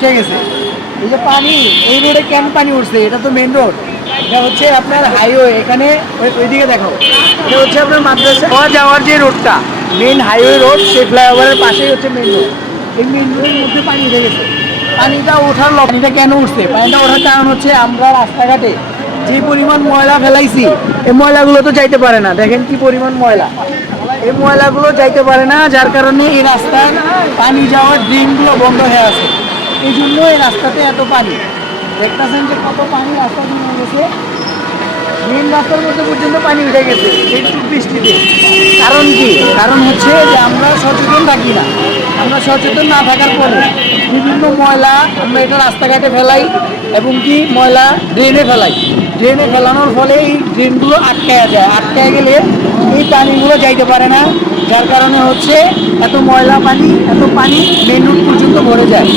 উঠে গেছে। এই যে পানি এই রোডে কেন পানি উঠছে? এটা তো মেন রোড এটা হচ্ছে আপনার হাইওয়ে এখানে ওইদিকে দেখো। এটা হচ্ছে আপনার মাদ্রাসা। হওয়া যাওয়ার যে রোডটা মেন হাইওয়ে রোড সেই ফ্লাইওভারের পাশেই হচ্ছে মেন রোড এই মেন রোডের মধ্যে পানি উঠে গেছে। পানিটা ওঠার পানিটা কেন উঠছে? পানিটা ওঠার কারণ হচ্ছে আমরা রাস্তাঘাটে যে পরিমাণ ময়লা ফেলাইছি এই ময়লাগুলো তো যাইতে পারে না। দেখেন কি পরিমাণ ময়লা। এই ময়লাগুলো যাইতে পারে না যার কারণে এই রাস্তার পানি যাওয়ার ড্রেনগুলো বন্ধ হয়ে আছে। এই জন্য এই রাস্তাতে এত পানি। দেখতেছেন যে কত পানি রাস্তা দিয়ে গেছে। মেন রাস্তার মধ্যে পর্যন্ত পানি উঠে গেছে একটু বৃষ্টিতে। কারণ কি? কারণ হচ্ছে যে আমরা সচেতন থাকি না। আমরা সচেতন না থাকার পরে বিভিন্ন ময়লা আমরা এটা রাস্তাঘাটে ফেলাই এবং কি ময়লা ড্রেনে ফেলাই। ড্রেনে ফেলানোর ফলে এই ড্রেনগুলো আটকায়া যায়। আটকায় গেলে এই পানিগুলো যাইতে পারে না। যার কারণে হচ্ছে এত ময়লা পানি, এত পানি মেন রোড পর্যন্ত ভরে যায়।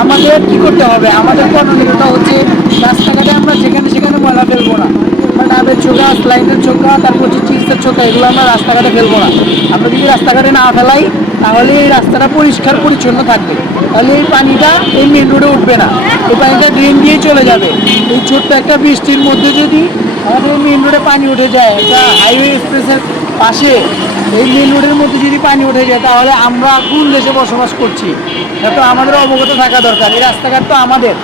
আমাদের কি করতে হবে? আমাদের করণীয়তা হচ্ছে রাস্তাঘাটে আমরা যেখানে সেখানে ময়লা ফেলব না। ডাবের চোখা চোখ চোখা তারপর হচ্ছে চিপসের চোখা এগুলো আমরা রাস্তাঘাটে ফেলব না। আমরা যদি রাস্তাঘাটে না ফেলাই, তাহলে এই রাস্তাটা পরিষ্কার পরিচ্ছন্ন থাকবে। তাহলে এই পানিটা এই মেন রোডে উঠবে না। এই পানিটা ড্রেন দিয়ে চলে যাবে। এই ছোট্ট একটা বৃষ্টির মধ্যে যদি আমাদের মেন রোডে পানি উঠে যায়, একটা হাইওয়ে এক্সপ্রেসের পাশে এই মেন রোডের মধ্যে যদি পানি উঠে যায়, তাহলে আমরা কোন দেশে বসবাস করছি? তো আমাদের অবগত থাকা দরকার। এই রাস্তাঘাট তো আমাদের।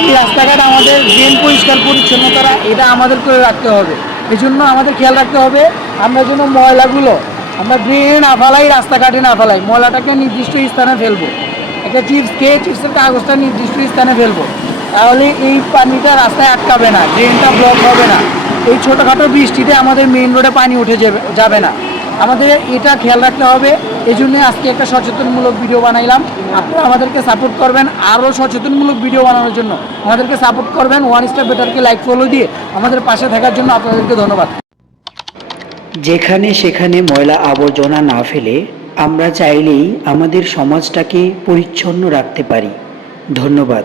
এই রাস্তাঘাট আমাদের ড্রেন পরিষ্কার পরিচ্ছন্ন করা এটা আমাদের করে রাখতে হবে। এই জন্য আমাদের খেয়াল রাখতে হবে, আমরা যেন ময়লাগুলো, আমরা ড্রেনে না ফেলাই, রাস্তাঘাটে না ফেলাই, ময়লাটাকে নির্দিষ্ট স্থানে ফেলব। একটা চিপস খেয়ে চিপসের কাগজটা নির্দিষ্ট স্থানে ফেলব। তাহলে এই পানিটা রাস্তায় আটকাবে না ড্রেনটা ব্লক হবে না। এই ছোটোখাটো বৃষ্টিতে আমাদের মেইন রোডে পানি উঠে যাবে যাবে না। আমাদের এটা খেয়াল রাখতে হবে। এই জন্য আজকে একটা সচেতনমূলক ভিডিও বানাইলাম। আপনারা আমাদেরকে সাপোর্ট করবেন আরও সচেতনমূলক ভিডিও বানানোর জন্য। আমাদেরকে সাপোর্ট করবেন ওয়ান স্টার বেটারকে লাইক ফলো দিয়ে আমাদের পাশে থাকার জন্য আপনাদেরকে ধন্যবাদ। যেখানে সেখানে ময়লা আবর্জনা না ফেলে আমরা চাইলেই আমাদের সমাজটাকে পরিচ্ছন্ন রাখতে পারি। ধন্যবাদ।